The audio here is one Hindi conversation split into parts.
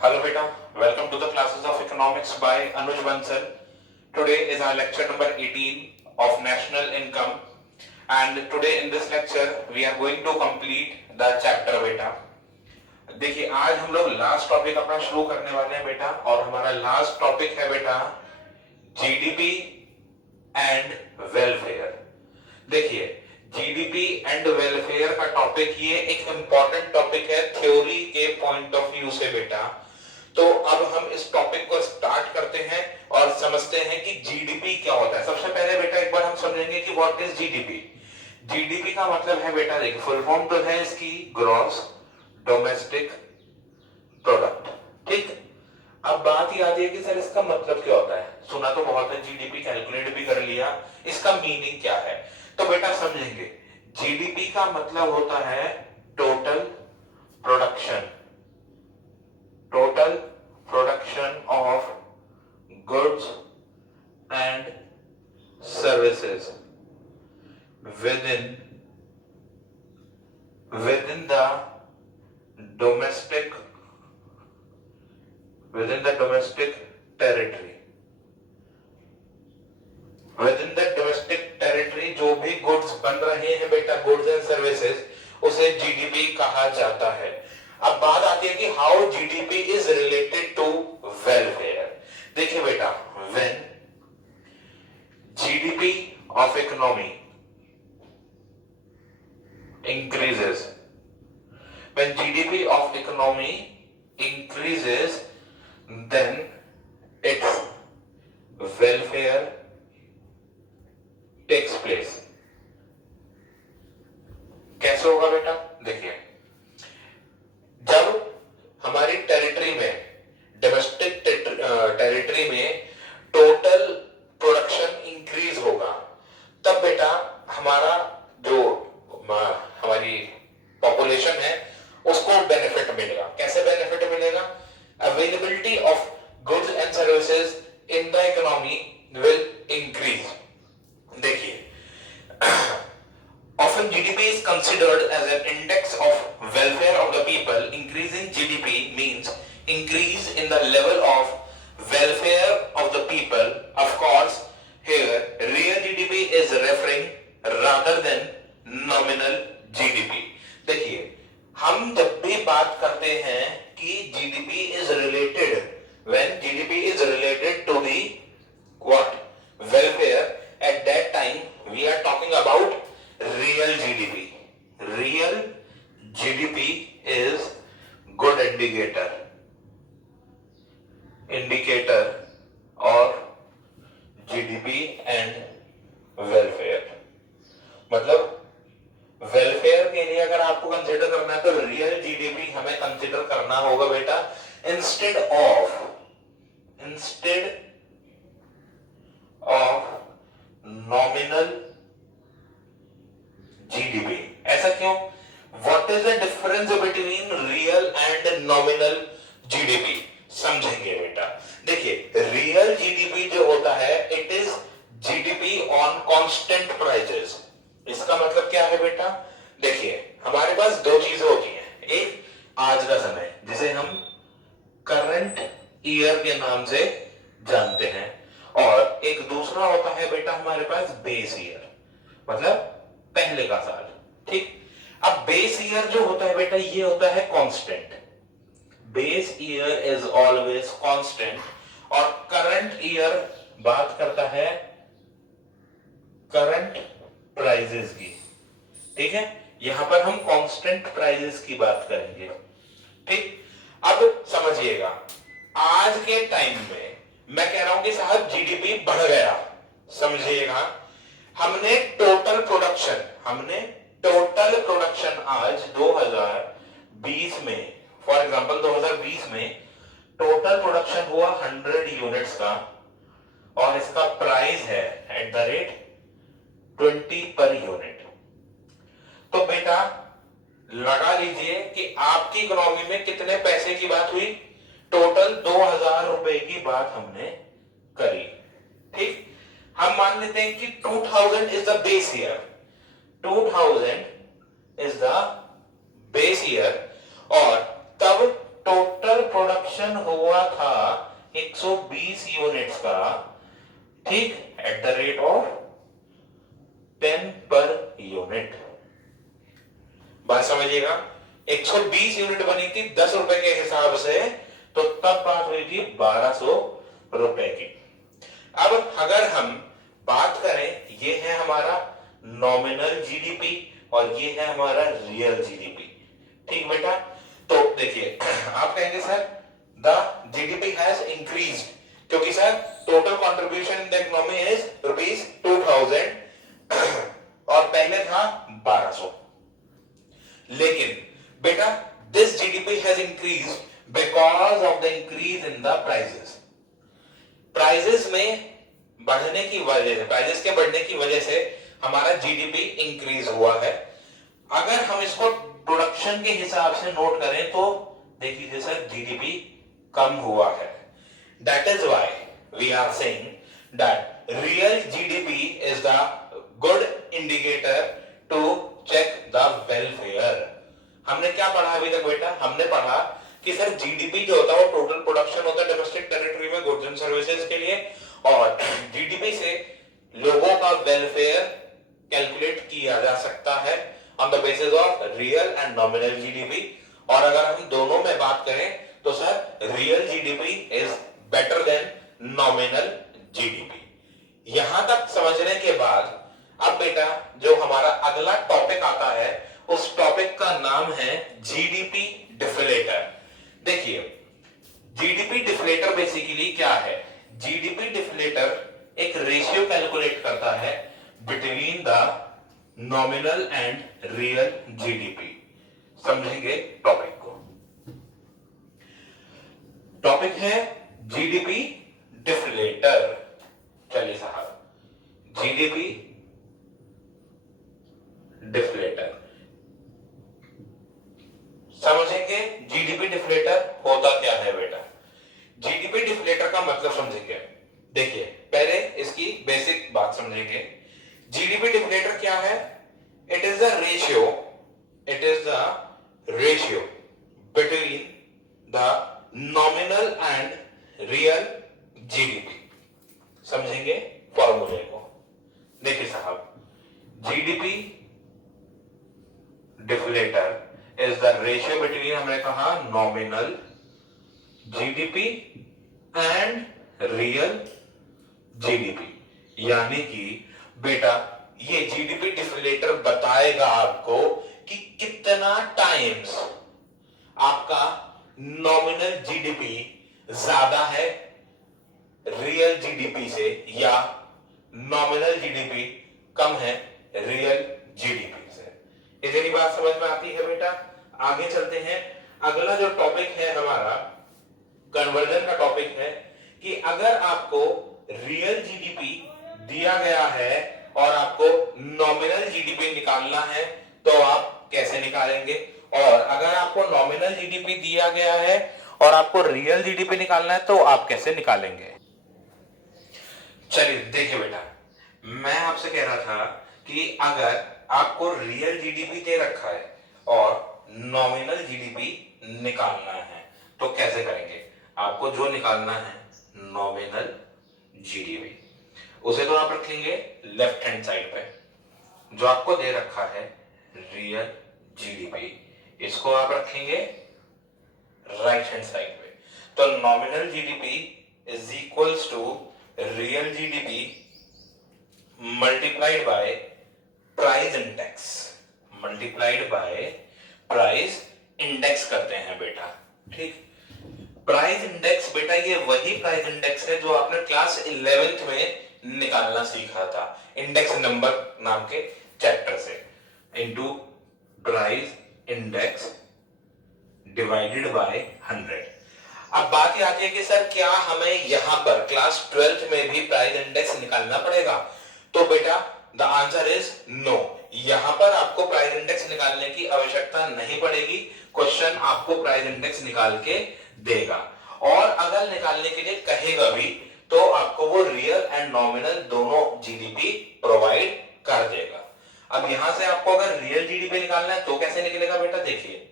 Hello beta, welcome to the classes of economics by Anuj Bansal. Today is our lecture number 18 of national income, and today in this lecture we are going to complete the chapter beta. देखिए आज हम लोग लास्ट टॉपिक अपना शुरू करने वाले हैं बेटा, और हमारा लास्ट टॉपिक है बेटा जीडीपी एंड वेलफेयर। देखिए जीडीपी एंड वेलफेयर का टॉपिक ये एक इंपॉर्टेंट टॉपिक है थ्योरी के पॉइंट ऑफ व्यू से बेटा। तो अब हम इस टॉपिक को स्टार्ट करते हैं और समझते हैं कि जीडीपी क्या होता है। सबसे पहले बेटा एक बार हम समझेंगे कि व्हाट इज जीडीपी। जीडीपी का मतलब है बेटा, देखिए फुल फॉर्म तो है इसकी ग्रॉस डोमेस्टिक प्रोडक्ट। ठीक, अब बात ये आती है कि सर इसका मतलब क्या होता है। सुना तो बहुत है, जीडीपी कैलकुलेट भी कर लिया, इसका मीनिंग क्या है। तो बेटा समझेंगे, जीडीपी का मतलब होता है total production, total production of goods and services within the domestic territory, within the domestic territory जो भी गुड्स बन रहे हैं बेटा, गुड्स एंड सर्विसेज, उसे जीडीपी कहा जाता है। अब बात आती है कि how GDP is related to welfare. देखिए बेटा, when GDP of economy increases, when GDP of economy increases, then its welfare takes place। कैसे होगा बेटा? देखिए, जब हमारी टेरिटरी में, डोमेस्टिक टेरिटरी में टोटल प्रोडक्शन इंक्रीज होगा, तब बेटा हमारा जो हमारी पॉपुलेशन है उसको बेनिफिट मिलेगा। कैसे बेनिफिट मिलेगा? Availability of goods and services in the economy will increase. देखिए, often GDP is considered as an index of welfare of the people. Increasing GDP means increase in the level of welfare of the people. Of course, here real GDP is referring rather than nominal GDP. देखिए, हम जब भी बात करते हैं कि GDP is related, when GDP is related to the what welfare, at that time we are talking about real GDP. Real GDP is good indicator और जीडीपी एंड वेलफेयर। मतलब वेलफेयर के लिए अगर आपको कंसीडर करना है तो रियल जीडीपी हमें कंसीडर करना होगा बेटा, इंस्टेड ऑफ नॉमिनल जीडीपी। ऐसा क्यों? What is the difference between real and nominal GDP, समझेंगे बेटा। देखिए, रियल जीडीपी जो होता है, it is GDP on constant prices. इसका मतलब क्या है बेटा? देखिए, हमारे पास दो चीजें होती हैं, एक आज का समय जिसे हम करंट ईयर के नाम से जानते हैं, और एक दूसरा होता है बेटा हमारे पास बेस ईयर, मतलब पहले का साल। ठीक, अब बेस ईयर जो होता है बेटा, ये होता है constant. Base year is always constant, और करंट ईयर बात करता है करंट प्राइजेस की। ठीक है, यहां पर हम कांस्टेंट प्राइजेस की बात करेंगे। ठीक, अब समझिएगा, आज के टाइम में मैं कह रहा हूं कि साहब जीडीपी बढ़ गया, समझिएगा, हमने टोटल प्रोडक्शन आज 2020 में, फॉर एग्जांपल 2020 में टोटल प्रोडक्शन हुआ 100 यूनिट्स का, और इसका प्राइस है at the rate 20 per unit. तो बेटा लगा लीजिए कि आपकी इकोनॉमी में कितने पैसे की बात हुई, टोटल 2000 रुपए की बात हमने करी। ठीक, हम मान लेते हैं कि 2000 is the base year, 2000 is the base year, और तब टोटल प्रोडक्शन हुआ था 120 यूनिट्स का, ठीक, at the rate of 10 per unit. बात समझिएगा, 120 यूनिट बनी थी 10 रुपए के हिसाब से, तो तब बात हुई थी 1200 रुपए की। अब अगर हम बात करें, ये है हमारा नॉमिनल जीडीपी और ये है हमारा रियल जीडीपी, ठीक बेटा। तो देखिए आप कहेंगे sir the GDP has increased, क्योंकि sir total contribution in the economy is ₹2000 और पहले था 1200। लेकिन बेटा this GDP has increased because of the increase in the prices. Prices में बढ़ने की वजह से, प्राइसेस के बढ़ने की वजह से हमारा जीडीपी इंक्रीज हुआ है। अगर हम इसको प्रोडक्शन के हिसाब से नोट करें तो देखिए सर जीडीपी कम हुआ है। That is why we are saying that real GDP is the good indicator to check the welfare. हमने क्या पढ़ा अभी तक बेटा? हमने पढ़ा कि सर जीडीपी जो होता है वो टोटल प्रोडक्शन होता है डोमेस्टिक टेरिटरी में गुड्स एंड सर्विसेज के लिए, और जीडीपी से लोगों का वेलफेयर कैलकुलेट किया जा सकता है on the basis of real and nominal GDP. और अगर हम दोनों में बात करें तो sir real GDP is better than nominal GDP. यहां तक समझने के बाद अब बेटा जो हमारा अगला टॉपिक आता है उस टॉपिक का नाम है जीडीपी डिफ्लेटर। देखिए जीडीपी डिफ्लेटर बेसिकली क्या है? जीडीपी डिफ्लेटर एक रेशियो कैलकुलेट करता है between the nominal and real GDP. समझेंगे टॉपिक को। टॉपिक है जीडीपी डिफ्लेटर। चलिए साहब, जीडीपी डिफ्लेटर समझेंगे। जीडीपी डिफ्लेटर होता क्या है बेटा? जीडीपी डिफ्लेटर का मतलब समझेंगे। देखिए पहले इसकी बेसिक बात समझेंगे। जीडीपी डिफ्लेटर क्या है? It is the ratio, it is the ratio between the nominal and real GDP. समझेंगे फॉर्मूले को। देखिए साहब, GDP deflator is the ratio between, हमने कहा nominal GDP and real GDP. यानी कि बेटा ये जीडीपी डिफ्लेटर बताएगा आपको कि कितना टाइम्स आपका नॉमिनल जीडीपी ज्यादा है रियल जीडीपी से, या नॉमिनल जीडीपी कम है रियल जीडीपी से। इतनी बात समझ में आती है बेटा? आगे चलते हैं। अगला जो टॉपिक है हमारा कन्वर्जन का टॉपिक है कि अगर आपको रियल जीडीपी दिया गया है और आपको नॉमिनल जीडीपी निकालना है तो आप कैसे निकालेंगे, और अगर आपको नॉमिनल जीडीपी दिया गया है और आपको रियल जीडीपी निकालना है तो आप कैसे निकालेंगे। चलिए देखिए बेटा, मैं आपसे कह रहा था कि अगर आपको रियल जीडीपी दे रखा है और नॉमिनल जीडीपी निकालना है तो कैसे करेंगे? आपको जो निकालना है नॉमिनल जीडीपी, उसे तो आप रखेंगे लेफ्ट हैंड साइड पे। जो आपको दे रखा है रियल जीडीपी, इसको आप रखेंगे राइट हैंड साइड पे। तो nominal GDP is equals to real GDP multiplied by price index, multiplied by price index करते हैं बेटा। ठीक, प्राइस इंडेक्स बेटा ये वही प्राइस इंडेक्स है जो आपने क्लास 11th में निकालना सीखा था इंडेक्स नंबर नाम के चैप्टर से। Into price index divided by 100। अब बात ये आती है कि सर क्या हमें यहां पर क्लास 12th में भी प्राइस इंडेक्स निकालना पड़ेगा? तो बेटा द आंसर इज नो। यहां पर आपको प्राइस इंडेक्स निकालने की आवश्यकता नहीं पड़ेगी। क्वेश्चन आपको प्राइस इंडेक्स निकाल के देगा, और अगर निकालने के लिए कहेगा भी तो आपको वो रियल एंड नॉमिनल दोनों जीडीपी प्रोवाइड कर देगा। अब यहां से आपको अगर रियल जीडीपी निकालना है तो कैसे निकलेगा बेटा? देखिए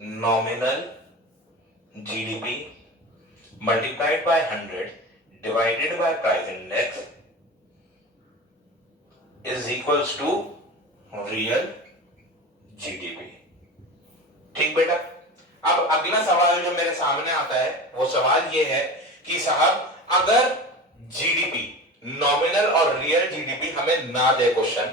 nominal GDP multiplied by 100 divided by price index is equals to real GDP। ठीक बेटा, अब अगला सवाल जो मेरे सामने आता है वो सवाल ये है कि साहब अगर जीडीपी नॉमिनल और रियल जीडीपी हमें ना दे क्वेश्चन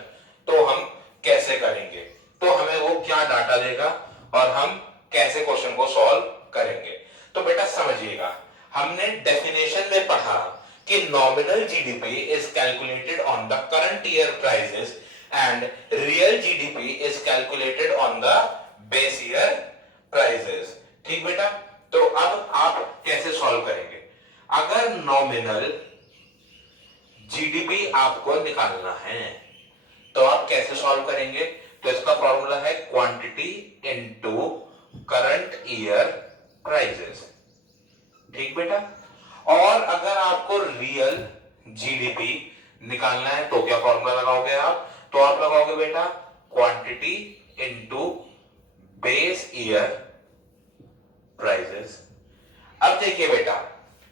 तो हम कैसे करेंगे, तो हमें वो क्या डाटा देगा और हम कैसे क्वेश्चन को सॉल्व करेंगे। तो बेटा समझिएगा, हमने डेफिनेशन में पढ़ा कि nominal GDP is calculated on the current year prices and real GDP is calculated on the base year prices. ठीक बेटा, तो अब आप कैसे सॉल्व करेंगे। अगर नॉमिनल जीडीपी आपको निकालना है तो आप कैसे सॉल्व करेंगे, तो इसका फॉर्मूला है quantity into current year prices. ठीक बेटा, और अगर आपको रियल जीडीपी निकालना है तो क्या फॉर्मूला लगाओगे आप, तो आप लगाओगे बेटा quantity into base year prices. अब देखिए बेटा,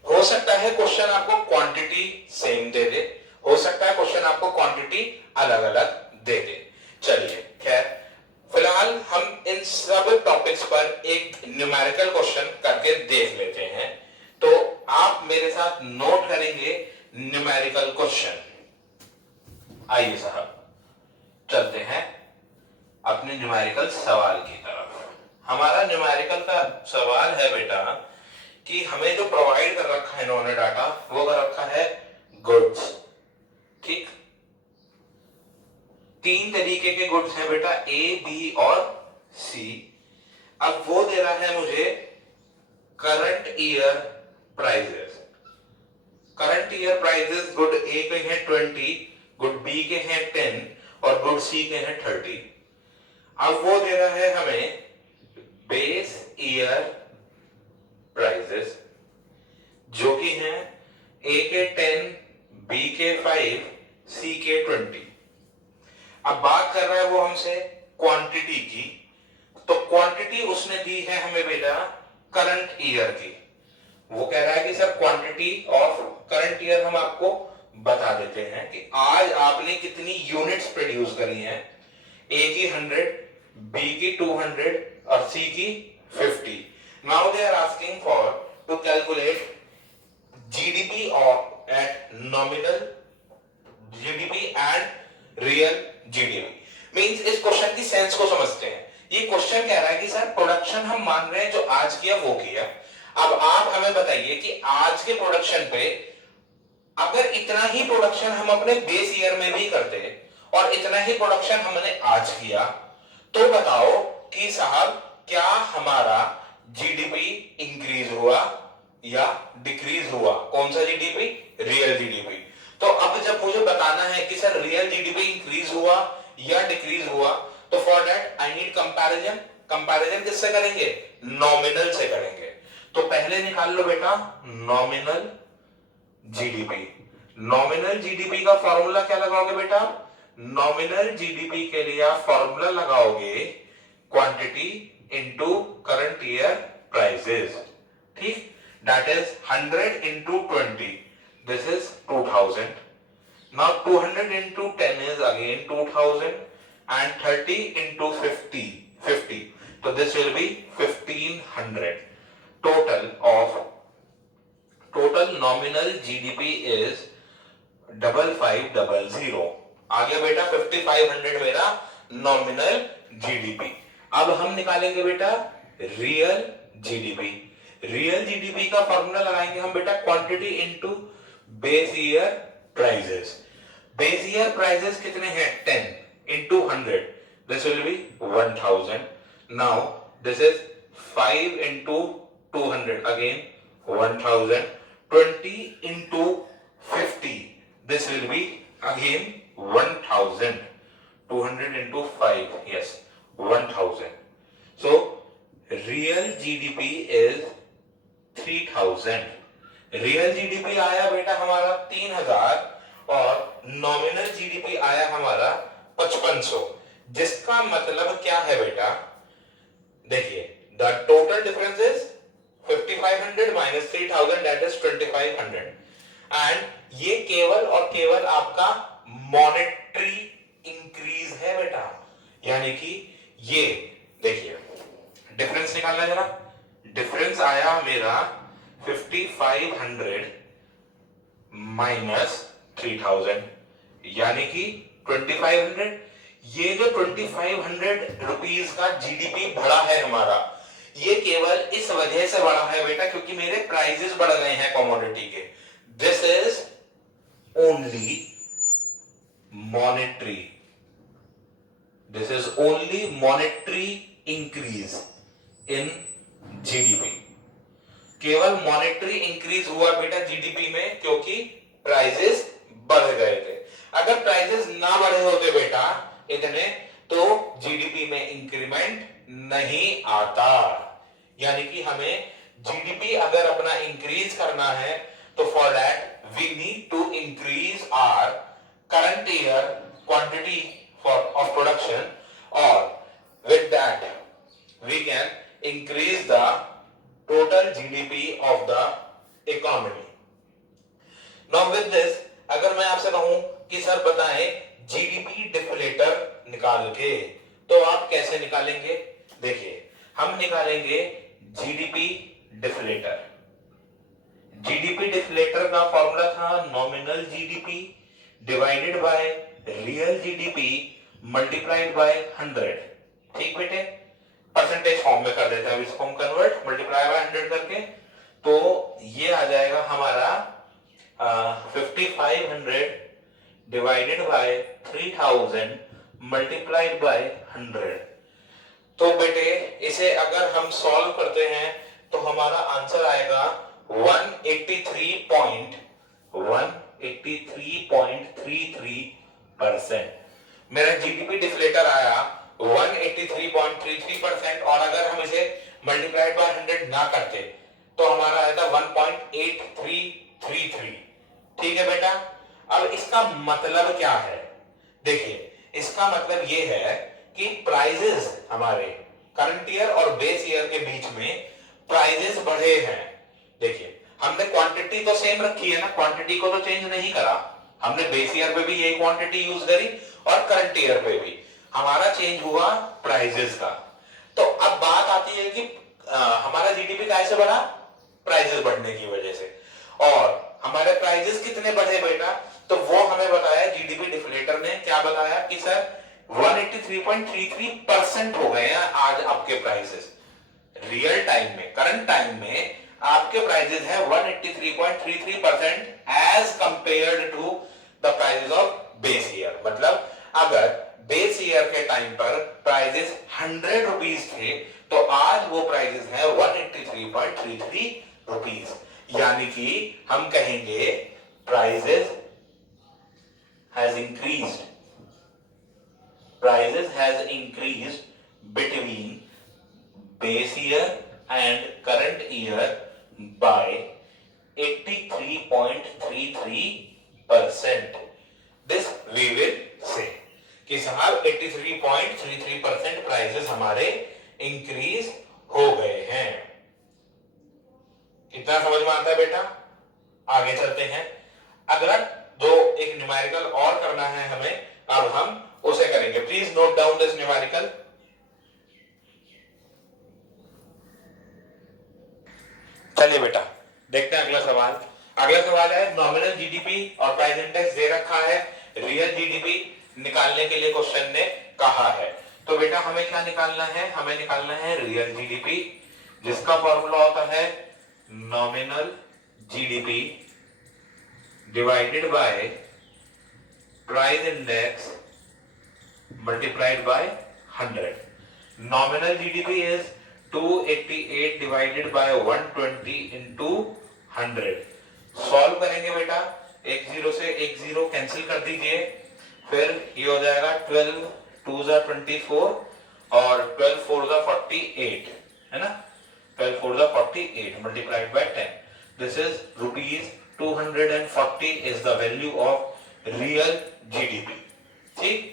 हो सकता है क्वेश्चन आपको क्वांटिटी सेम दे दे, हो सकता है क्वेश्चन आपको क्वांटिटी अलग अलग दे दे। चलिए खैर, फिलहाल हम इन सब टॉपिक्स पर एक न्यूमेरिकल क्वेश्चन करके देख लेते हैं। तो आप मेरे साथ नोट करेंगे न्यूमेरिकल क्वेश्चन। आइए साहब चलते हैं अपने न्यूमेरिकल सवाल की तरफ। हमारा न्यूमेरिकल का सवाल है बेटा कि हमें जो प्रोवाइड कर रखा है इन्होंने डाटा, वो कर रखा है गुड्स। ठीक, तीन तरीके के गुड्स हैं बेटा, ए बी और सी। अब वो दे रहा है मुझे current year prices. Current year prices good A के हैं 20, गुड बी के हैं 10 और गुड सी के हैं 30। अब वो दे रहा है हमें बेस ईयर प्राइजेस जो कि हैं ए के 10, बी के 5, सी के 20। अब बात कर रहा है वो हमसे क्वांटिटी की, तो क्वांटिटी उसने दी है हमें बेटा करंट ईयर की। वो कह रहा है कि sir quantity of current year हम आपको बता देते हैं कि आज आपने कितनी यूनिट्स प्रोड्यूस करी हैं। ए की 100, बी की 200 और सी की 50। Now they are asking for to calculate GDP of at nominal GDP and real GDP. Means इस क्वेश्चन की सेंस को समझते हैं। ये क्वेश्चन कह रहा है कि सर प्रोडक्शन हम मान रहे हैं जो आज किया वो किया। अब आप हमें बताइए कि आज के प्रोडक्शन पे अगर इतना ही प्रोडक्शन हम अपने बेस ईयर में भी करते और इतना ही प्रोडक्शन हमने आज किया तो बताओ कि साहब क्या हमारा जीडीपी इंक्रीज हुआ या डिक्रीज हुआ। कौन सा जीडीपी, रियल जीडीपी। तो अब जब मुझे बताना है कि सर रियल जीडीपी इंक्रीज हुआ या डिक्रीज हुआ, तो for that I need comparison. Comparison किससे करेंगे, नॉमिनल से करेंगे। तो पहले निकाल लो बेटा नॉमिनल जीडीपी। नॉमिनल जीडीपी का फॉर्मूला क्या लगाओगे बेटा, नॉमिनल जीडीपी के लिए आप फॉर्मूला लगाओगे quantity into current year prices. ठीक, that is 100 into 20, this is 2000. Now 200 into 10 is again 2000 and 30 into 50. So this will be 1500. Total nominal GDP is 5500. आ गया बेटा 5500 मेरा नॉमिनल जीडीपी। अब हम निकालेंगे बेटा रियल जीडीपी। रियल जीडीपी का फॉर्मूला लगाएंगे हम बेटा quantity into base year prices. Base year prices कितने हैं, 10 into 100, this will be 1000. Now this is 5 into 200, again 1000. 20 into 50, this will be again 1000. 200 into 5, yes, 1000. So real GDP is 3000. Real GDP आया बेटा हमारा 3000 और नॉमिनल जीडीपी आया हमारा 5500, जिसका मतलब क्या है बेटा, देखिए the total difference is 5500 minus 3000 that is 2500 and ये केवल और केवल आपका मॉनेटरी इंक्रीज है बेटा, यानी कि ये देखिए डिफरेंस निकालना जरा। डिफरेंस आया मेरा 5500 माइनस 3000 यानी कि 2500। ये जो 2500 रुपीस का जीडीपी बढ़ा है हमारा, ये केवल इस वजह से बढ़ा है बेटा क्योंकि मेरे प्राइसेस बढ़ गए हैं कमोडिटी के। This is only monetary, this is only monetary increase in GDP. केवल मॉनेटरी इंक्रीज हुआ बेटा जीडीपी में क्योंकि प्राइसेस बढ़ गए थे। अगर प्राइसेस ना बढ़े होते बेटा इतने तो जीडीपी में इंक्रीमेंट नहीं आता। यानी कि हमें जीडीपी अगर अपना इंक्रीज करना है तो for that we need to increase our current year quantity of production, or with that we can increase the total GDP of the economy. Now with this अगर मैं आपसे कहूं कि सर बताएं जीडीपी डिफ्लेटर निकाल के, तो आप कैसे निकालेंगे? देखिए हम निकालेंगे जीडीपी डिफ्लेटर। जीडीपी डिफ्लेटर का फॉर्मूला था nominal GDP divided by real GDP multiplied bye 100। ठीक बेटे, परसेंटेज फॉर्म में कर देते हैं इसको हम कन्वर्ट, मल्टीप्लाई बाय 100 करके, तो ये आ जाएगा हमारा 5500 डिवाइडेड बाय 3000 मल्टीप्लाइड बाय 100। तो बेटे इसे अगर हम सॉल्व करते हैं तो हमारा आंसर आएगा 183.33%। मेरा जीडीपी डिफ्लेटर आया 183.33% और अगर हम इसे मल्टीप्लाइड बाय 100 ना करते तो हमारा आया था 1.8333। ठीक है बेटा, अब इसका मतलब क्या है? देखिए इसका मतलब ये है कि प्राइजेस हमारे करंट ईयर और बेस ईयर के बीच में प्राइजेस बढ़े हैं। देखिए हमने क्वांटिटी तो सेम रखी है ना, क्वांटिटी को तो चेंज नहीं करा, हमने बेस ईयर पे भी यही क्वांटिटी यूज करी और करंट ईयर पे भी, हमारा चेंज हुआ प्राइजेस का। तो अब बात आती है कि हमारा जीडीपी कैसे बढ़ा? प्राइजेस बढ़ने की वजह से। और हमारे प्राइजेस कितने बढ़े बेटा? तो वो हमें बताया जीडीपी डिफ्लेटर ने, क्या बताया कि सर 183.33% हो गए हैं आज आपके प्राइसेस। रियल टाइम में, करंट टाइम में आपके प्राइसेस है 183.33% as compared to the prices of base year. मतलब अगर बेस ईयर के टाइम पर प्राइसेस 100 रुपीस थे तो आज वो प्राइसेस है 183.33 रुपीस। यानी कि हम कहेंगे prices has increased, prices has increased between base year and current year by 83.33%. This we will say कि साहब 83.33% प्राइसेस हमारे इंक्रीज हो गए हैं। कितना समझ में आता है बेटा? आगे चलते हैं। अगला जो एक न्यूमेरिकल और करना है हमें, अब हम उसे करेंगे। Please note down this numerical. चलिए बेटा देखते हैं अगला सवाल। अगला सवाल है नॉमिनल जीडीपी और प्राइस इंडेक्स दे रखा है, रियल जीडीपी निकालने के लिए क्वेश्चन ने कहा है। तो बेटा हमें क्या निकालना है? हमें निकालना है रियल जीडीपी, जिसका फॉर्मूला होता है nominal GDP divided by price index multiplied by 100. Nominal GDP is 288 divided by 120 into 100. Solve करेंगे बेटा, एक जीरो से एक जीरो कैंसिल कर दीजिए, फिर ये हो जाएगा 12 2 जा 24 और 12 4 जा 48, है ना? 12 4 जा 48 multiplied by 10. This is rupees 240 is the value of real GDP. ठीक,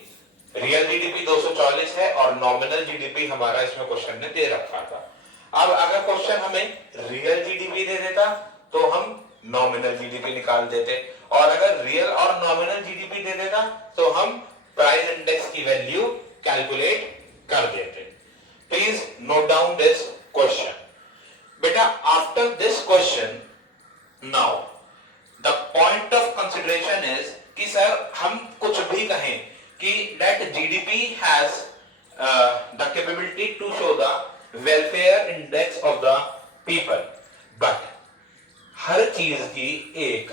रियल जीडीपी 240 है और नॉमिनल जीडीपी हमारा इसमें क्वेश्चन ने दे रखा था। अब अगर क्वेश्चन हमें रियल जीडीपी दे देता तो हम नॉमिनल जीडीपी निकाल देते, और अगर रियल और नॉमिनल जीडीपी दे देता तो हम प्राइस इंडेक्स की वैल्यू कैलकुलेट कर देते। Please note down this question. बेटा after this question now the point of consideration is कि सर हम कुछ भी कहें कि that GDP has the capability to show the welfare index of the people, but हर चीज की एक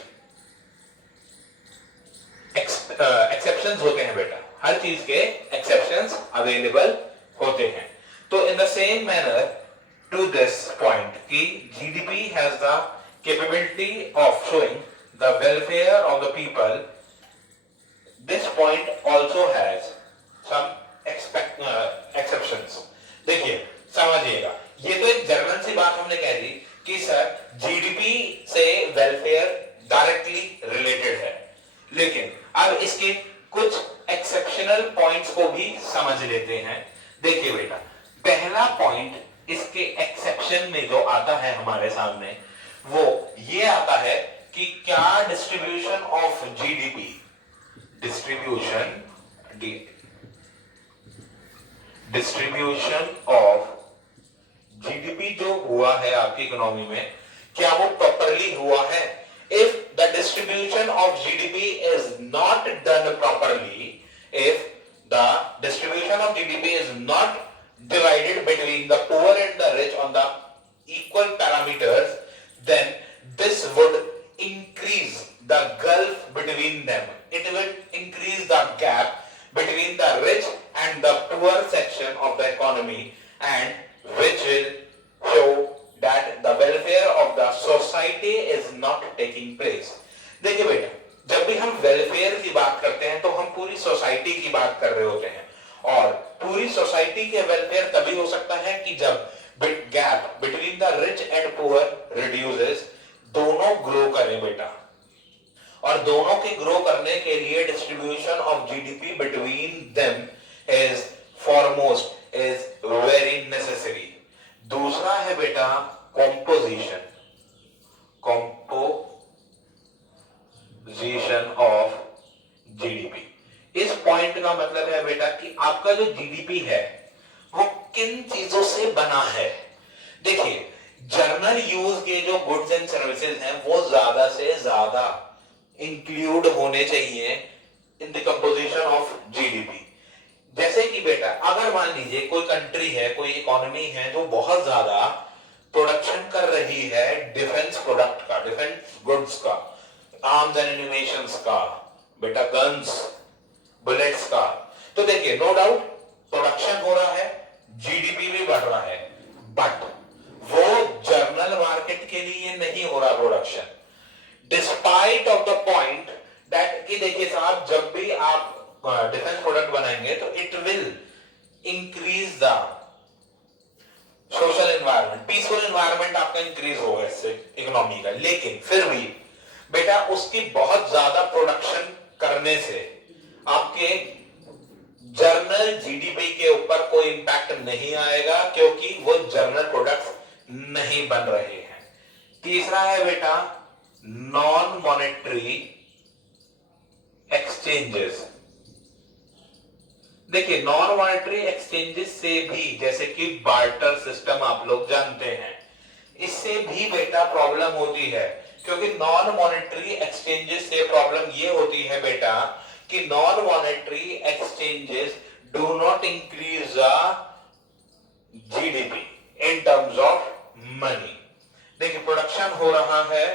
exceptions होते हैं बेटा, हर चीज के exceptions available होते हैं। तो in the same manner to this point कि GDP has the capability of showing the welfare of the people, this point also has some exceptions। देखिए समझिएगा, ये तो एक जनरल सी बात हमने कह दी कि सर जीडीपी से वेलफेयर डायरेक्टली रिलेटेड है, लेकिन अब इसके कुछ एक्सेप्शनल पॉइंट्स को भी समझ लेते हैं। देखिए बेटा, पहला पॉइंट इसके एक्सेप्शन में जो आता है हमारे सामने वो ये आता है कि क्या distribution of GDP, distribution of GDP जो हुआ है आपकी इकोनॉमी में, क्या वो प्रॉपरली हुआ है? If the distribution of GDP is not done properly, if the distribution of GDP is not divided between the poor and the rich on the equal parameters, then this would increase the gulf between them. It will increase the gap between the rich and the poor section of the economy, and which will show that the welfare of the society is not taking place. देखिए बेटा, जब भी हम वेलफेयर की बात करते हैं तो हम पूरी सोसाइटी की बात कर रहे होते हैं, और पूरी सोसाइटी के वेलफेयर तभी हो सकता है कि जब gap between the rich and poor reduces, दोनों ग्रो करें बेटा, और दोनों के ग्रो करने के लिए distribution of GDP between them is foremost, is very necessary. दूसरा है बेटा कॉम्पोजिशन ऑफ जीडीपी। इस पॉइंट का मतलब है बेटा कि आपका जो जीडीपी है वो किन चीजों से बना है। देखिए, जनरल यूज के जो गुड्स एंड सर्विसेज हैं वो ज्यादा से ज्यादा इंक्लूड होने चाहिए in the composition of GDP. जैसे कि बेटा अगर मान लीजिए कोई कंट्री है, कोई इकोनॉमी है जो बहुत ज्यादा प्रोडक्शन कर रही है डिफेंस प्रोडक्ट का, डिफेंस गुड्स का, आर्म्स एंड एम्यूनिशंस का, बेटा गन्स, बुलेट्स का, तो देखिए नो डाउट प्रोडक्शन हो रहा है, जीडीपी भी बढ़ रहा है, बट वो जर्नल मार्केट के लिए नहीं हो रहा production, despite of the point that कि देखिए साहब, जब भी आप डिफेंस प्रोडक्ट बनाएंगे तो it will increase the social environment, peaceful environment आपका इंक्रीज होगा इससे इकोनॉमी का, लेकिन फिर भी बेटा उसकी बहुत ज्यादा प्रोडक्शन करने से आपके जर्नल जीडीपी के ऊपर कोई इंपैक्ट नहीं आएगा, क्योंकि वो जर्नल प्रोडक्ट्स नहीं बन रहे हैं। तीसरा है बेटा नॉन मॉनेटरी एक्सचेंजेस। देखिए नॉन मॉनेटरी एक्सचेंजेस से भी, जैसे कि बार्टर सिस्टम आप लोग जानते हैं, इससे भी बेटा प्रॉब्लम होती है, क्योंकि नॉन मॉनेटरी एक्सचेंजेस से प्रॉब्लम ये होती है बेटा कि non monetary exchanges do not increase the GDP in terms of money. देखिए प्रोडक्शन हो रहा है,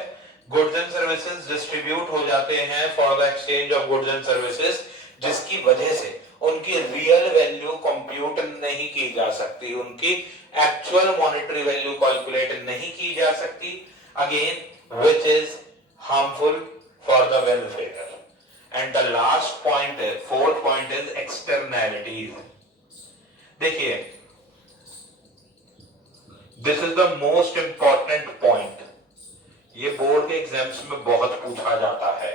गुड्स एंड सर्विसेज डिस्ट्रीब्यूट हो जाते हैं for the exchange of goods and services, जिसकी वजह से उनकी रियल वैल्यू कंप्यूट नहीं की जा सकती, उनकी एक्चुअल मॉनेटरी वैल्यू कैलकुलेट नहीं की जा सकती, again which is harmful for the welfare. And the last point है, फोर्थ पॉइंट इज एक्सटर्नैलिटीज। देखिए this is the most important point, ये बोर्ड के एग्जाम्स में बहुत पूछा जाता है।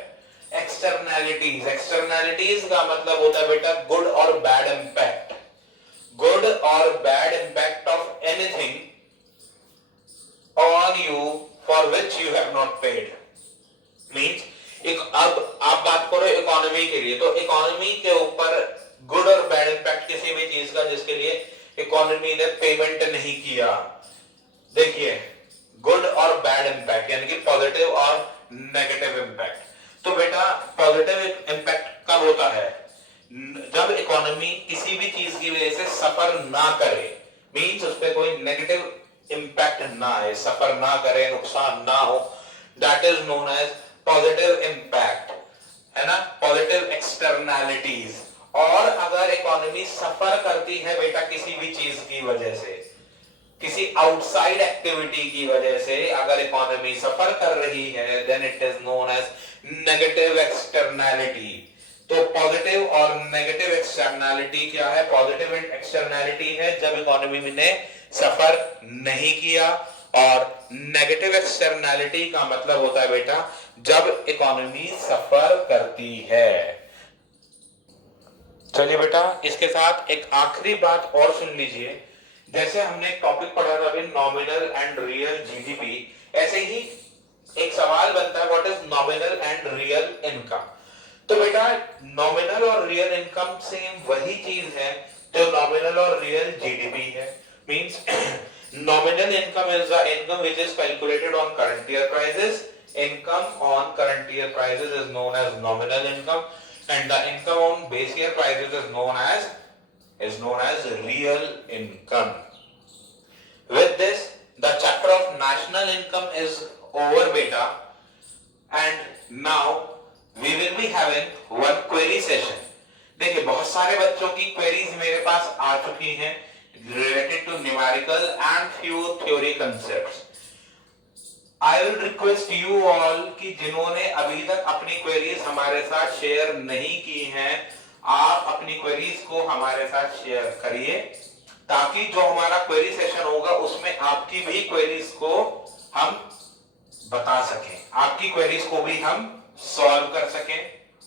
एक्सटर्नैलिटीज, एक्सटर्नैलिटीज का मतलब होता है बेटा गुड और बैड इंपैक्ट, गुड और bad impact of anything on you for which you have not paid. Means एक, अब आप बात करो इकोनॉमी के लिए, तो इकोनॉमी के ऊपर गुड और बैड इंपैक्ट किसी भी चीज का जिसके लिए इकोनॉमी ने पेमेंट नहीं किया। देखिए गुड और बैड इंपैक्ट यानी कि पॉजिटिव और नेगेटिव इंपैक्ट। तो बेटा पॉजिटिव इंपैक्ट कब होता है? जब इकोनॉमी किसी भी चीज की वजह से सफर ना करे, मींस उस पर कोई नेगेटिव इंपैक्ट ना आए, सफर ना करे, नुकसान ना हो, that is known as positive impact, है ना, पॉजिटिव एक्सटर्नैलिटीज। और अगर इकोनॉमी सफर करती है बेटा किसी भी चीज की वजह से, किसी आउटसाइड एक्टिविटी की वजह से अगर इकोनॉमी सफर कर रही है, then it is known as negative externality. तो पॉजिटिव और नेगेटिव एक्सटर्नैलिटी क्या है? पॉजिटिव एक्सटर्नैलिटी है जब इकोनॉमी ने सफर नहीं किया, और नेगेटिव एक्सटर्नैलिटी का मतलब होता है बेटा जब इकोनॉमी सफर करती है। चलिए बेटा इसके साथ एक आखिरी बात और सुन लीजिए। जैसे हमने एक टॉपिक पढ़ा था अभी नॉमिनल एंड रियल जीडीपी, ऐसे ही एक सवाल बनता है what is nominal and real income. तो बेटा नॉमिनल और रियल इनकम सेम वही चीज है जो नॉमिनल और रियल जीडीपी है। Means nominal income is the income which is calculated on current year prices. Income on current year prices is known as nominal income, and the income on base year prices is known as real income. With this, the chapter of national income is over, beta, and now we will be having one query session. देखिए बहुत सारे बच्चों की क्वेरीज मेरे पास आ चुकी हैं related to numerical and few theory concepts. I will request you all कि जिन्होंने अभी तक अपनी क्वेरीज हमारे साथ शेयर नहीं की हैं, आप अपनी क्वेरीज को हमारे साथ शेयर करिए, ताकि जो हमारा क्वेरी सेशन होगा उसमें आपकी भी क्वेरीज को हम बता सकें, आपकी क्वेरीज को भी हम सॉल्व कर सकें।